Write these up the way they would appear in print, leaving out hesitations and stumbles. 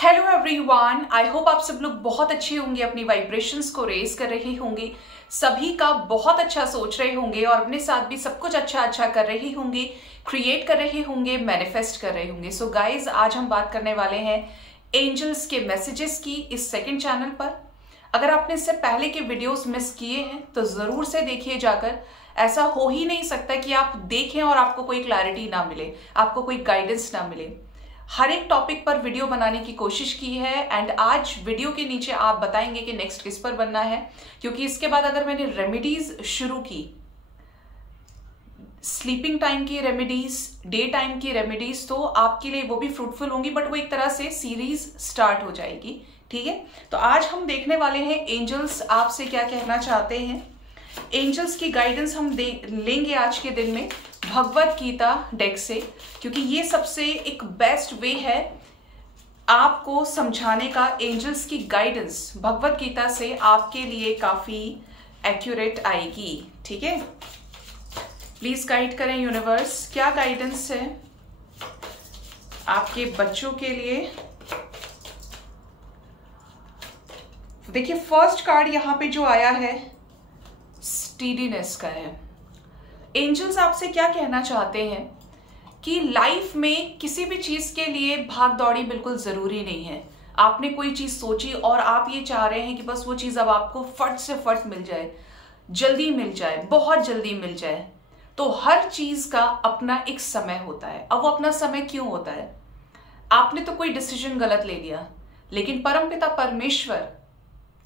Hello everyone, I hope आप सब लोग बहुत अच्छे होंगे, अपनी वाइब्रेशंस को रेज कर रहे होंगे, सभी का बहुत अच्छा सोच रहे होंगे और अपने साथ भी सब कुछ अच्छा कर रहे होंगे, क्रिएट कर रहे होंगे, मैनिफेस्ट कर रहे होंगे। सो गाइज, आज हम बात करने वाले हैं एंजल्स के मैसेजेस की इस सेकंड चैनल पर। अगर आपने इससे पहले के वीडियोस मिस किए हैं तो जरूर से देखिए जाकर। ऐसा हो ही नहीं सकता कि आप देखें और आपको कोई क्लैरिटी ना मिले, आपको कोई गाइडेंस ना मिले। हर एक टॉपिक पर वीडियो बनाने की कोशिश की है एंड आज वीडियो के नीचे आप बताएंगे कि नेक्स्ट किस पर बनना है, क्योंकि इसके बाद अगर मैंने रेमेडीज शुरू की, स्लीपिंग टाइम की रेमेडीज, डे टाइम की रेमेडीज, तो आपके लिए वो भी फ्रूटफुल होंगी, बट वो एक तरह से सीरीज स्टार्ट हो जाएगी। ठीक है, तो आज हम देखने वाले हैं एंजल्स आपसे क्या कहना चाहते हैं। एंजल्स की गाइडेंस हम लेंगे आज के दिन में भगवत गीता डेक से, क्योंकि ये सबसे एक बेस्ट वे है आपको समझाने का। एंजल्स की गाइडेंस भगवत गीता से आपके लिए काफी एक्यूरेट आएगी। ठीक है, प्लीज गाइड करें यूनिवर्स, क्या गाइडेंस है आपके बच्चों के लिए। देखिए, फर्स्ट कार्ड यहां पे जो आया है स्टीडीनेस का है। एंजल्स आपसे क्या कहना चाहते हैं कि लाइफ में किसी भी चीज के लिए भाग दौड़ी बिल्कुल जरूरी नहीं है। आपने कोई चीज सोची और आप ये चाह रहे हैं कि बस वो चीज अब आपको फट से फट मिल जाए, जल्दी मिल जाए, बहुत जल्दी मिल जाए। तो हर चीज का अपना एक समय होता है। अब वो अपना समय क्यों होता है? आपने तो कोई डिसीजन गलत ले लिया, लेकिन परमपिता परमेश्वर,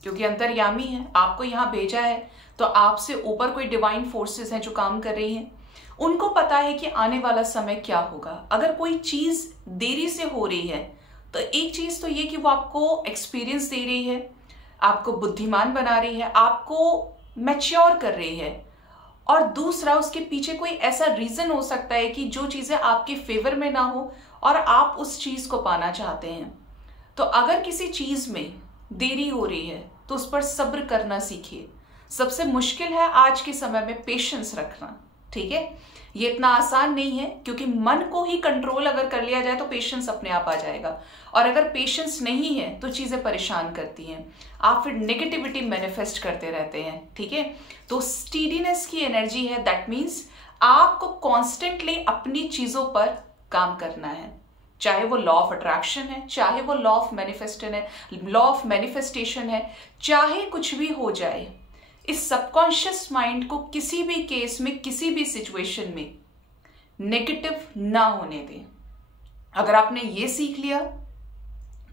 क्योंकि अंतर्यामी है, आपको यहां भेजा है, तो आपसे ऊपर कोई डिवाइन फोर्सेस हैं जो काम कर रही हैं। उनको पता है कि आने वाला समय क्या होगा। अगर कोई चीज देरी से हो रही है तो एक चीज तो ये कि वो आपको एक्सपीरियंस दे रही है, आपको बुद्धिमान बना रही है, आपको मैच्योर कर रही है, और दूसरा उसके पीछे कोई ऐसा रीजन हो सकता है कि जो चीजें आपके फेवर में ना हो और आप उस चीज को पाना चाहते हैं। तो अगर किसी चीज में देरी हो रही है तो उस पर सब्र करना सीखिए। सबसे मुश्किल है आज के समय में पेशेंस रखना। ठीक है, ये इतना आसान नहीं है, क्योंकि मन को ही कंट्रोल अगर कर लिया जाए तो पेशेंस अपने आप आ जाएगा, और अगर पेशेंस नहीं है तो चीजें परेशान करती हैं, आप फिर नेगेटिविटी मैनिफेस्ट करते रहते हैं। ठीक है, तो स्टीडीनेस की एनर्जी है, दैट मीन्स आपको कॉन्स्टेंटली अपनी चीजों पर काम करना है। चाहे वो लॉ ऑफ अट्रैक्शन है, चाहे वो लॉ ऑफ मैनिफेस्टेशन है, चाहे कुछ भी हो जाए, इस सबकॉन्शियस माइंड को किसी भी केस में, किसी भी सिचुएशन में नेगेटिव ना होने दें। अगर आपने ये सीख लिया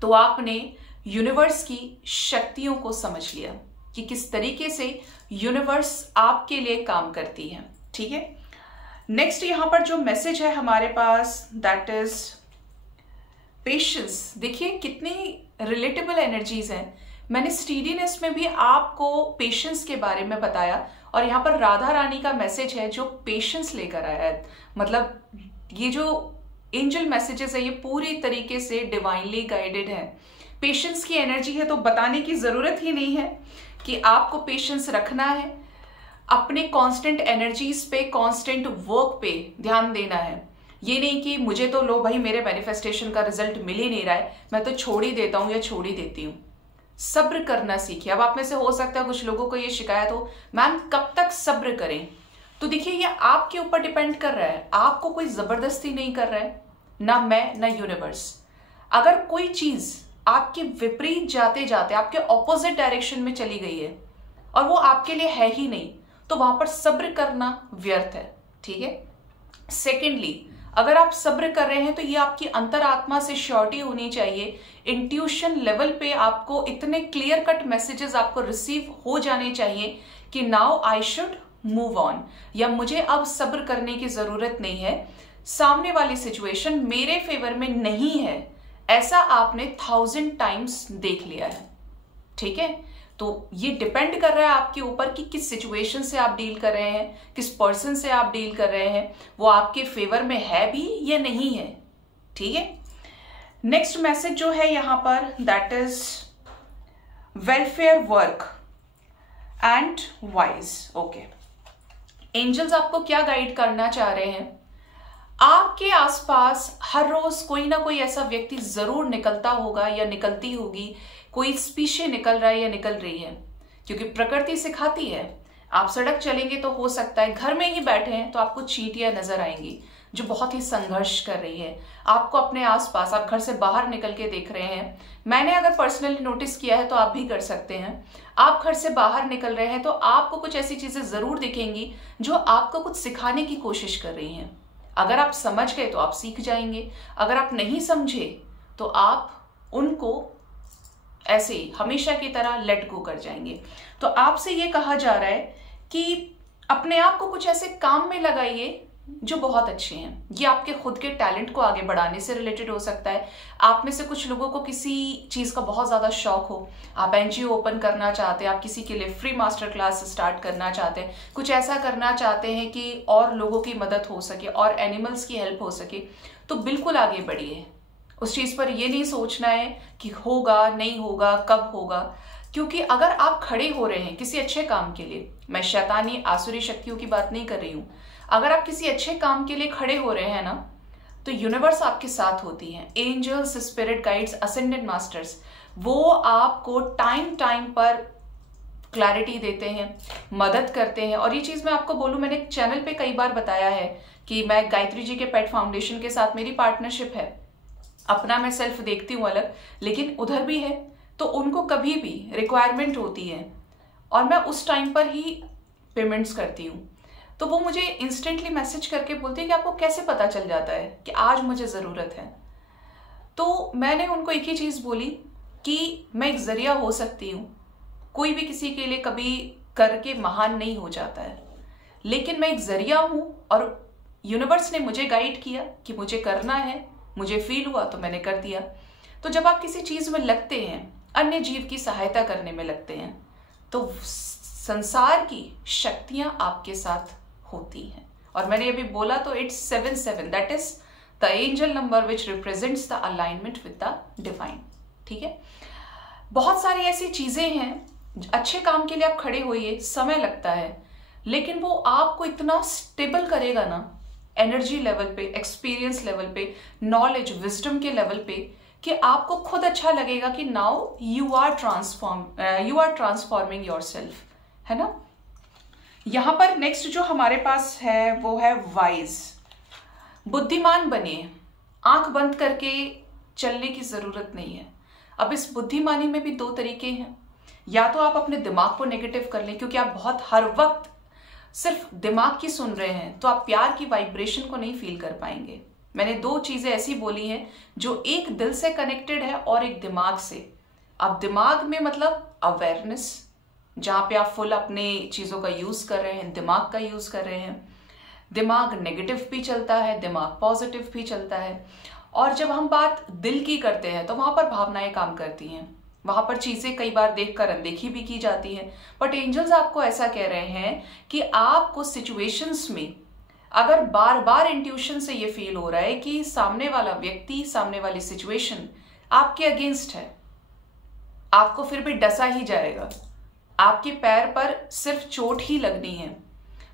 तो आपने यूनिवर्स की शक्तियों को समझ लिया कि किस तरीके से यूनिवर्स आपके लिए काम करती है। ठीक है, नेक्स्ट यहां पर जो मैसेज है हमारे पास, दैट इज पेशेंस। देखिए कितनी रिलेटेबल एनर्जीज हैं। मैंने स्टीडीनेस में भी आपको पेशेंस के बारे में बताया, और यहाँ पर राधा रानी का मैसेज है जो पेशेंस लेकर आया है। मतलब ये जो एंजल मैसेजेस है ये पूरी तरीके से डिवाइनली गाइडेड है। पेशेंस की एनर्जी है, तो बताने की जरूरत ही नहीं है कि आपको पेशेंस रखना है, अपने कांस्टेंट एनर्जीज पे, कांस्टेंट वर्क पे ध्यान देना है। ये नहीं कि मुझे तो लो भाई, मेरे मैनिफेस्टेशन का रिजल्ट मिल ही नहीं रहा है, मैं तो छोड़ ही देता हूं या छोड़ ही देती हूं। सब्र करना सीखिए। अब आप में से हो सकता है कुछ लोगों को ये शिकायत हो, मैम कब तक सब्र करें? तो देखिए, ये आपके ऊपर डिपेंड कर रहा है, आपको कोई जबरदस्ती नहीं कर रहा है, ना मैं ना यूनिवर्स। अगर कोई चीज आपके विपरीत जाते जाते आपके ऑपोजिट डायरेक्शन में चली गई है और वो आपके लिए है ही नहीं, तो वहां पर सब्र करना व्यर्थ है। ठीक है, सेकेंडली, अगर आप सब्र कर रहे हैं तो ये आपकी अंतरात्मा से श्योरिटी होनी चाहिए, इंट्यूशन लेवल पे आपको इतने क्लियर कट मैसेजेस आपको रिसीव हो जाने चाहिए कि now I should move on, या मुझे अब सब्र करने की जरूरत नहीं है, सामने वाली सिचुएशन मेरे फेवर में नहीं है, ऐसा आपने 1000 टाइम्स देख लिया है। ठीक है, तो ये डिपेंड कर रहा है आपके ऊपर कि किस सिचुएशन से आप डील कर रहे हैं, किस पर्सन से आप डील कर रहे हैं, वो आपके फेवर में है भी या नहीं है। ठीक है, नेक्स्ट मैसेज जो है यहां पर, that is welfare work and wise. Okay, angels आपको क्या गाइड करना चाह रहे हैं? आपके आसपास हर रोज कोई ना कोई ऐसा व्यक्ति जरूर निकलता होगा या निकलती होगी, कोई स्पीशीज निकल रहा है या निकल रही है, क्योंकि प्रकृति सिखाती है। आप सड़क चलेंगे तो हो सकता है घर में ही बैठे हैं तो आपको चींटियां नजर आएंगी जो बहुत ही संघर्ष कर रही है। आपको अपने आसपास, आप घर से बाहर निकल के देख रहे हैं, मैंने अगर पर्सनली नोटिस किया है तो आप भी कर सकते हैं। आप घर से बाहर निकल रहे हैं तो आपको कुछ ऐसी चीजें जरूर दिखेंगी जो आपको कुछ सिखाने की कोशिश कर रही हैं। अगर आप समझ गए तो आप सीख जाएंगे, अगर आप नहीं समझे तो आप उनको ऐसे ही हमेशा की तरह लेट गो कर जाएंगे। तो आपसे ये कहा जा रहा है कि अपने आप को कुछ ऐसे काम में लगाइए जो बहुत अच्छे हैं। ये आपके खुद के टैलेंट को आगे बढ़ाने से रिलेटेड हो सकता है। आप में से कुछ लोगों को किसी चीज का बहुत ज्यादा शौक हो, आप एनजीओ ओपन करना चाहते हैं, आप किसी के लिए फ्री मास्टर क्लास स्टार्ट करना चाहते हैं, कुछ ऐसा करना चाहते हैं कि और लोगों की मदद हो सके और एनिमल्स की हेल्प हो सके, तो बिल्कुल आगे बढ़िए। उस चीज पर ये नहीं सोचना है कि होगा नहीं होगा, कब होगा, क्योंकि अगर आप खड़े हो रहे हैं किसी अच्छे काम के लिए, मैं शैतानी आसुरी शक्तियों की बात नहीं कर रही हूं, अगर आप किसी अच्छे काम के लिए खड़े हो रहे हैं ना, तो यूनिवर्स आपके साथ होती है। Angels, spirit guides, ascendant masters, वो आपको टाइम टाइम पर क्लैरिटी देते हैं, मदद करते हैं। और ये चीज मैं आपको बोलूं, मैंने चैनल पे कई बार बताया है कि मैं गायत्री जी के पेट फाउंडेशन के साथ मेरी पार्टनरशिप है। अपना मैं सेल्फ देखती हूँ अलग, लेकिन उधर भी है, तो उनको कभी भी रिक्वायरमेंट होती है और मैं उस टाइम पर ही पेमेंट्स करती हूँ, तो वो मुझे इंस्टेंटली मैसेज करके बोलती है कि आपको कैसे पता चल जाता है कि आज मुझे ज़रूरत है। तो मैंने उनको एक ही चीज़ बोली कि मैं एक ज़रिया हो सकती हूँ। कोई भी किसी के लिए कभी करके महान नहीं हो जाता है, लेकिन मैं एक ज़रिया हूँ और यूनिवर्स ने मुझे गाइड किया कि मुझे करना है, मुझे फील हुआ तो मैंने कर दिया। तो जब आप किसी चीज़ में लगते हैं, अन्य जीव की सहायता करने में लगते हैं, तो संसार की शक्तियां आपके साथ होती हैं। और मैंने अभी बोला तो it's 77, that is the angel number which represents the alignment with the divine. ठीक है, बहुत सारी ऐसी चीजें हैं, अच्छे काम के लिए आप खड़े होइए, समय लगता है, लेकिन वो आपको इतना स्टेबल करेगा ना, एनर्जी लेवल पे, एक्सपीरियंस लेवल पे, नॉलेज, विजडम के लेवल पे, कि आपको खुद अच्छा लगेगा कि now you are transforming yourself, है ना। यहां पर नेक्स्ट जो हमारे पास है वो है वाइज। बुद्धिमान बनिए, आंख बंद करके चलने की जरूरत नहीं है। अब इस बुद्धिमानी में भी दो तरीके हैं, या तो आप अपने दिमाग को नेगेटिव कर लें, क्योंकि आप बहुत हर वक्त सिर्फ दिमाग की सुन रहे हैं तो आप प्यार की वाइब्रेशन को नहीं फील कर पाएंगे। मैंने दो चीजें ऐसी बोली हैं जो एक दिल से कनेक्टेड है और एक दिमाग से। अब दिमाग में मतलब अवेयरनेस, जहां पे आप फुल अपने चीजों का यूज कर रहे हैं, दिमाग का यूज कर रहे हैं। दिमाग नेगेटिव भी चलता है, दिमाग पॉजिटिव भी चलता है। और जब हम बात दिल की करते हैं तो वहां पर भावनाएं काम करती हैं, वहां पर चीजें कई बार देखकर अनदेखी भी की जाती हैं। बट एंजल्स आपको ऐसा कह रहे हैं कि आपको सिचुएशंस में अगर बार बार इंट्यूशन से ये फील हो रहा है कि सामने वाला व्यक्ति, सामने वाली सिचुएशन आपके अगेंस्ट है, आपको फिर भी डसा ही जाएगा, आपके पैर पर सिर्फ चोट ही लगनी है,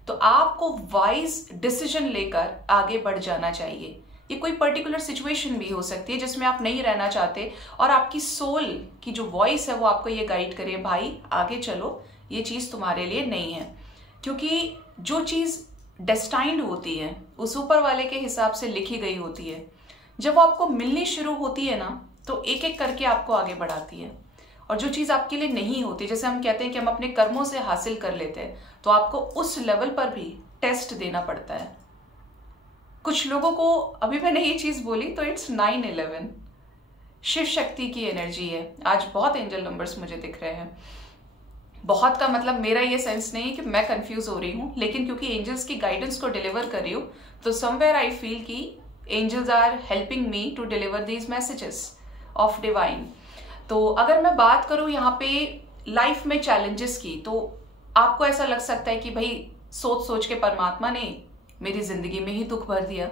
तो आपको वाइज डिसीजन लेकर आगे बढ़ जाना चाहिए। ये कोई पर्टिकुलर सिचुएशन भी हो सकती है जिसमें आप नहीं रहना चाहते और आपकी सोल की जो वॉइस है वो आपको ये गाइड करे, भाई आगे चलो, ये चीज तुम्हारे लिए नहीं है। क्योंकि जो चीज डेस्टाइंड होती है उस ऊपर वाले के हिसाब से लिखी गई होती है। जब वो आपको मिलनी शुरू होती है ना, तो एक एक करके आपको आगे बढ़ाती है। और जो चीज आपके लिए नहीं होती, जैसे हम कहते हैं कि हम अपने कर्मों से हासिल कर लेते हैं, तो आपको उस लेवल पर भी टेस्ट देना पड़ता है। कुछ लोगों को, अभी मैंने ये चीज बोली तो इट्स 9/11, शिव शक्ति की एनर्जी है। आज बहुत एंजल नंबर्स मुझे दिख रहे हैं। बहुत का मतलब मेरा ये सेंस नहीं कि मैं कंफ्यूज हो रही हूँ, लेकिन क्योंकि एंजल्स की गाइडेंस को डिलीवर कर रही हूँ, तो समवेयर आई फील कि angels are helping me to deliver these messages of divine. तो अगर मैं बात करूँ यहाँ पे लाइफ में चैलेंजेस की, तो आपको ऐसा लग सकता है कि भाई सोच सोच के परमात्मा ने मेरी जिंदगी में ही दुख भर दिया,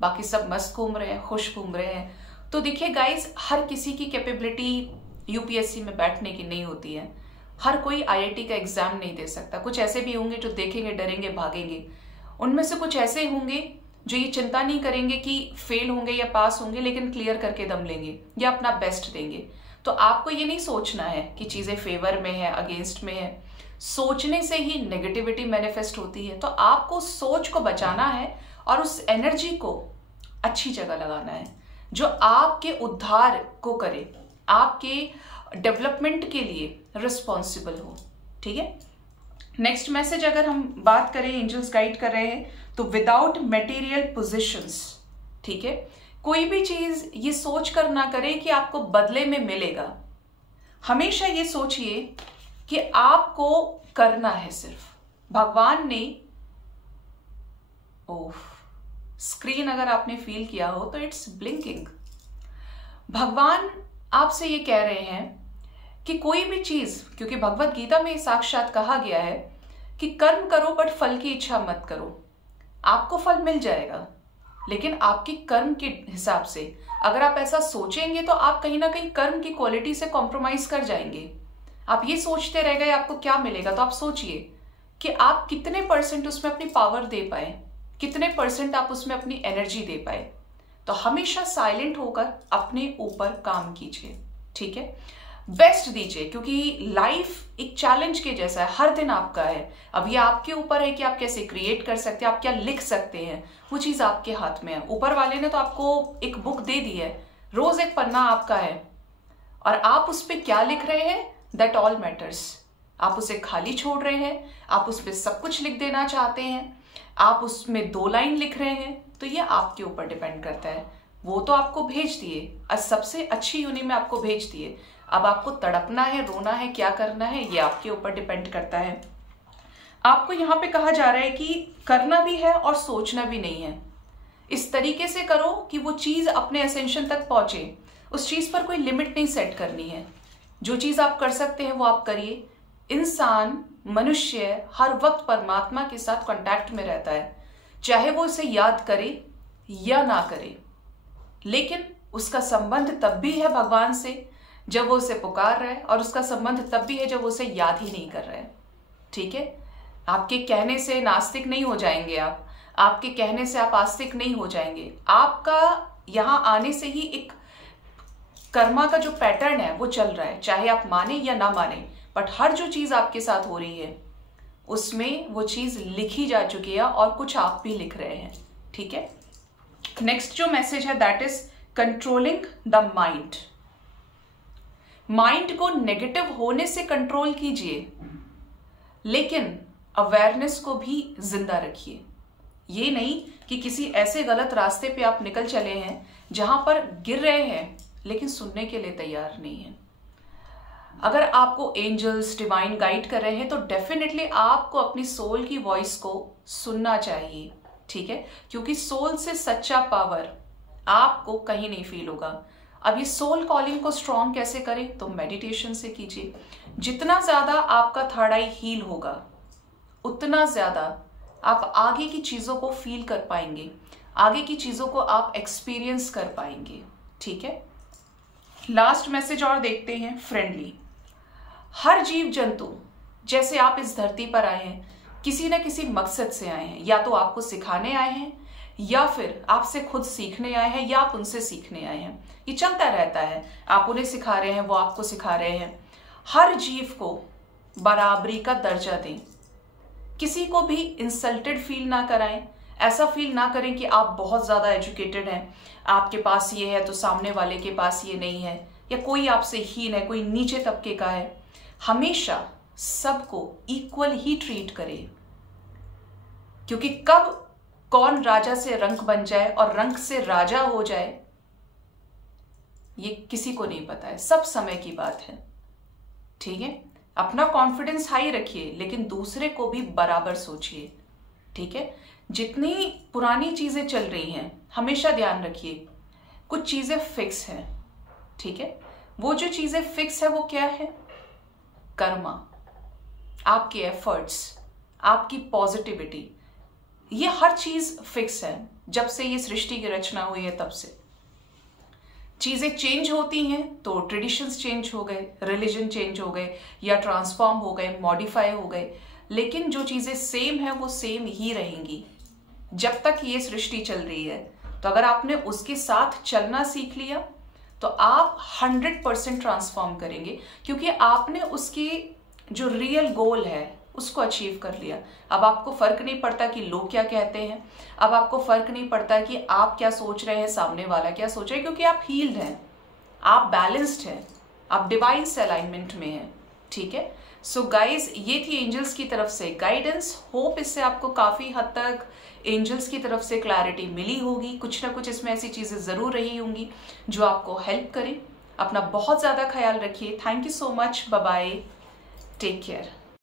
बाकी सब मस्त घूम रहे हैं, खुश घूम रहे हैं। तो देखिए गाइज, हर किसी की कैपेबिलिटी यूपीएससी में बैठने की नहीं होती है। हर कोई आईआईटी का एग्जाम नहीं दे सकता। कुछ ऐसे भी होंगे जो देखेंगे, डरेंगे, भागेंगे। उनमें से कुछ ऐसे होंगे जो ये चिंता नहीं करेंगे कि फेल होंगे या पास होंगे, लेकिन क्लियर करके दम लेंगे या अपना बेस्ट देंगे। तो आपको ये नहीं सोचना है कि चीजें फेवर में है, अगेंस्ट में है। सोचने से ही नेगेटिविटी मैनिफेस्ट होती है। तो आपको सोच को बचाना है और उस एनर्जी को अच्छी जगह लगाना है जो आपके उद्धार को करे, आपके डेवलपमेंट के लिए रिस्पॉन्सिबल हो। ठीक है, नेक्स्ट मैसेज अगर हम बात करें, एंजल्स गाइड कर रहे हैं तो विदाउट मटेरियल पोजीशंस। ठीक है, कोई भी चीज ये सोच कर ना करें कि आपको बदले में मिलेगा। हमेशा ये सोचिए कि आपको करना है सिर्फ। भगवान ने, स्क्रीन अगर आपने फील किया हो तो इट्स ब्लिंकिंग। भगवान आपसे ये कह रहे हैं कि कोई भी चीज, क्योंकि भगवत गीता में साक्षात कहा गया है कि कर्म करो बट फल की इच्छा मत करो। आपको फल मिल जाएगा, लेकिन आपकी कर्म के हिसाब से। अगर आप ऐसा सोचेंगे तो आप कहीं ना कहीं कर्म की क्वालिटी से कॉम्प्रोमाइज कर जाएंगे। आप ये सोचते रह गए आपको क्या मिलेगा, तो आप सोचिए कि आप कितने परसेंट उसमें अपनी पावर दे पाए, कितने परसेंट आप उसमें अपनी एनर्जी दे पाए। तो हमेशा साइलेंट होकर अपने ऊपर काम कीजिए। ठीक है, बेस्ट दीजिए, क्योंकि लाइफ एक चैलेंज के जैसा है, हर दिन आपका है। अब ये आपके ऊपर है कि आप कैसे क्रिएट कर सकते हैं, आप क्या लिख सकते हैं, वो चीज आपके हाथ में है। ऊपर वाले ने तो आपको एक बुक दे दी है, रोज एक पन्ना आपका है, और आप उस पर क्या लिख रहे हैं, दैट ऑल मैटर्स। आप उसे खाली छोड़ रहे हैं, आप उस पर सब कुछ लिख देना चाहते हैं, आप उसमें 2 लाइन लिख रहे हैं, तो ये आपके ऊपर डिपेंड करता है। वो तो आपको भेज दिए, सबसे अच्छी यूनि में आपको भेज दिए। अब आपको तड़पना है, रोना है, क्या करना है, ये आपके ऊपर डिपेंड करता है। आपको यहाँ पे कहा जा रहा है कि करना भी है और सोचना भी नहीं है। इस तरीके से करो कि वो चीज अपने एसेंशन तक पहुंचे। उस चीज पर कोई लिमिट नहीं सेट करनी है। जो चीज आप कर सकते हैं वो आप करिए। इंसान, मनुष्य हर वक्त परमात्मा के साथ कांटेक्ट में रहता है, चाहे वो उसे याद करे या ना करे, लेकिन उसका संबंध तब भी है भगवान से जब वो उसे पुकार रहा है, और उसका संबंध तब भी है जब वो उसे याद ही नहीं कर रहा है। ठीक है, आपके कहने से नास्तिक नहीं हो जाएंगे आप, आपके कहने से आप आस्तिक नहीं हो जाएंगे। आपका यहां आने से ही एक कर्मा का जो पैटर्न है वो चल रहा है, चाहे आप माने या ना माने, बट हर जो चीज आपके साथ हो रही है उसमें वो चीज लिखी जा चुकी है, और कुछ आप भी लिख रहे हैं। ठीक है, नेक्स्ट जो मैसेज है that is controlling the mind. Mind को नेगेटिव होने से कंट्रोल कीजिए, लेकिन अवेयरनेस को भी जिंदा रखिए। ये नहीं कि किसी ऐसे गलत रास्ते पे आप निकल चले हैं जहां पर गिर रहे हैं लेकिन सुनने के लिए तैयार नहीं है। अगर आपको एंजल्स, डिवाइन गाइड कर रहे हैं तो डेफिनेटली आपको अपनी सोल की वॉइस को सुनना चाहिए। ठीक है, क्योंकि सोल से सच्चा पावर आपको कहीं नहीं फील होगा। अब ये सोल कॉलिंग को स्ट्रॉन्ग कैसे करें, तो मेडिटेशन से कीजिए। जितना ज्यादा आपका थर्ड आई हील होगा, उतना ज्यादा आप आगे की चीजों को फील कर पाएंगे, आगे की चीजों को आप एक्सपीरियंस कर पाएंगे। ठीक है, लास्ट मैसेज और देखते हैं, फ्रेंडली। हर जीव जंतु, जैसे आप इस धरती पर आए हैं, किसी न किसी मकसद से आए हैं। या तो आपको सिखाने आए हैं, या फिर आपसे खुद सीखने आए हैं, या आप उनसे सीखने आए हैं। ये चलता रहता है, आप उन्हें सिखा रहे हैं, वो आपको सिखा रहे हैं। हर जीव को बराबरी का दर्जा दें, किसी को भी इंसल्टेड फील ना कराएं। ऐसा फील ना करें कि आप बहुत ज्यादा एजुकेटेड हैं, आपके पास ये है तो सामने वाले के पास ये नहीं है, या कोई आपसे हीन है, कोई नीचे तबके का है। हमेशा सबको इक्वल ही ट्रीट करें, क्योंकि कब कौन राजा से रंक बन जाए और रंक से राजा हो जाए ये किसी को नहीं पता है, सब समय की बात है। ठीक है, अपना कॉन्फिडेंस हाई रखिए, लेकिन दूसरे को भी बराबर सोचिए। ठीक है, जितनी पुरानी चीजें चल रही हैं हमेशा ध्यान रखिए, कुछ चीजें फिक्स हैं। ठीक है, वो जो चीजें फिक्स है वो क्या है, कर्मा, आपके एफर्ट्स, आपकी पॉजिटिविटी, ये हर चीज फिक्स है। जब से ये सृष्टि की रचना हुई है तब से चीजें चेंज होती हैं, तो ट्रेडिशंस चेंज हो गए, रिलीजन चेंज हो गए, या ट्रांसफॉर्म हो गए, मॉडिफाई हो गए, लेकिन जो चीजें सेम है वो सेम ही रहेंगी। जब तक ये सृष्टि चल रही है। तो अगर आपने उसके साथ चलना सीख लिया तो आप 100% ट्रांसफॉर्म करेंगे, क्योंकि आपने उसकी जो रियल गोल है उसको अचीव कर लिया। अब आपको फर्क नहीं पड़ता कि लोग क्या कहते हैं, अब आपको फर्क नहीं पड़ता कि आप क्या सोच रहे हैं, सामने वाला क्या सोच रहा है, क्योंकि आप हील्ड हैं, आप बैलेंस्ड हैं, आप डिवाइन से अलाइनमेंट में हैं। ठीक है, सो गाइज ये थी एंजल्स की तरफ से गाइडेंस। होप इससे आपको काफी हद तक एंजल्स की तरफ से क्लैरिटी मिली होगी। कुछ ना कुछ इसमें ऐसी चीजें जरूर रही होंगी जो आपको हेल्प करें। अपना बहुत ज्यादा ख्याल रखिए। Thank you so much, bye bye, take care.